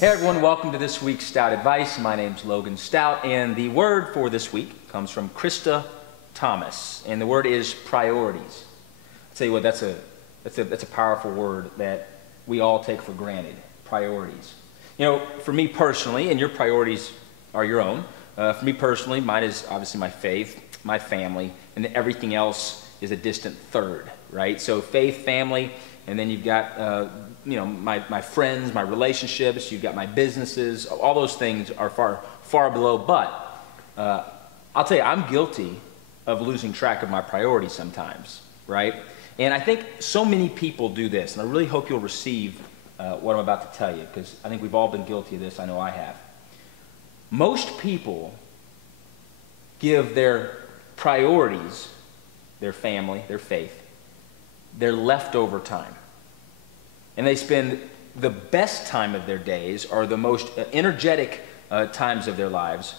Hey everyone, welcome to this week's Stout Advice. My name's Logan Stout, and the word for this week comes from Krista Thomas, and the word is priorities. I'll tell you what, that's a powerful word that we all take for granted, priorities. You know, for me personally, and your priorities are your own, for me personally, mine is obviously my faith, my family, and then everything else is a distant third, right? So faith, family, and then you've got you know, my friends, my relationships, you've got my businesses, all those things are far below. But I'll tell you, I'm guilty of losing track of my priorities sometimes, right? And I think so many people do this, and I really hope you'll receive what I'm about to tell you, because I think we've all been guilty of this. I know I have. Most people give their priorities, their family, their faith, their leftover time. And they spend the best time of their days, or the most energetic times of their lives,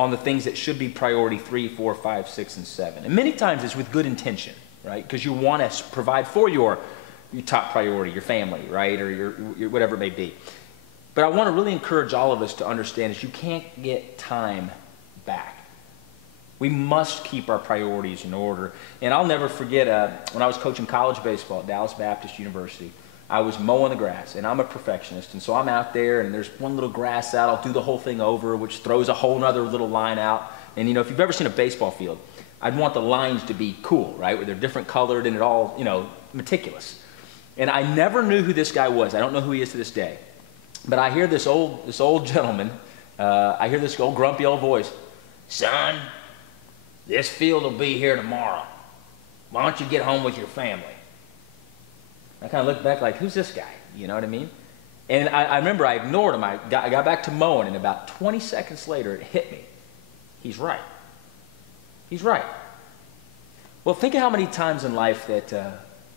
on the things that should be priority 3, 4, 5, 6, and 7. And many times it's with good intention, right? Because you want to provide for your top priority, your family, right? Or your whatever it may be. But I want to really encourage all of us to understand is you can't get time back. We must keep our priorities in order. And I'll never forget when I was coaching college baseball at Dallas Baptist University, I was mowing the grass, and I'm a perfectionist, and so I'm out there, and there's one little grass out. I'll do the whole thing over, which throws a whole nother little line out. And you know, if you've ever seen a baseball field, I'd want the lines to be cool, right? Where they're different colored and it all, you know, meticulous. And I never knew who this guy was. I don't know who he is to this day. But I hear this old gentleman, I hear this old grumpy old voice, "Son, this field will be here tomorrow. Why don't you get home with your family?" I kind of looked back like, who's this guy? You know what I mean? And I remember I ignored him. I got back to mowing, and about 20 seconds later, it hit me. He's right. He's right. Well, think of how many times in life that,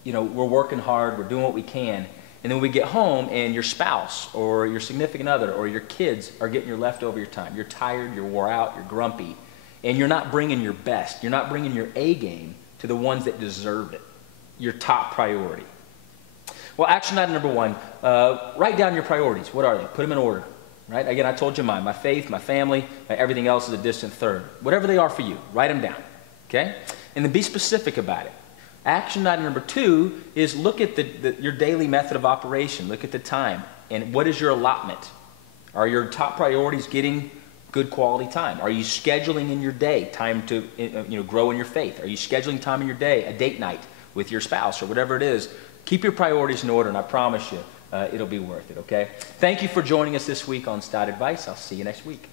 you know, we're working hard, we're doing what we can, and then we get home and your spouse or your significant other or your kids are getting your leftover your time. You're tired, you're wore out, you're grumpy, and you're not bringing your best. You're not bringing your A game to the ones that deserve it, your top priority. Well, action item number 1, write down your priorities. What are they? Put them in order, right? Again, I told you mine. My faith, my family, everything else is a distant third. Whatever they are for you, write them down, okay? And then be specific about it. Action item number 2 is look at your daily method of operation. Look at the time. And what is your allotment? Are your top priorities getting good quality time? Are you scheduling in your day time to you know, grow in your faith? Are you scheduling time in your day, a date night with your spouse or whatever it is? Keep your priorities in order, and I promise you, it'll be worth it, okay? Thank you for joining us this week on Stout Advice. I'll see you next week.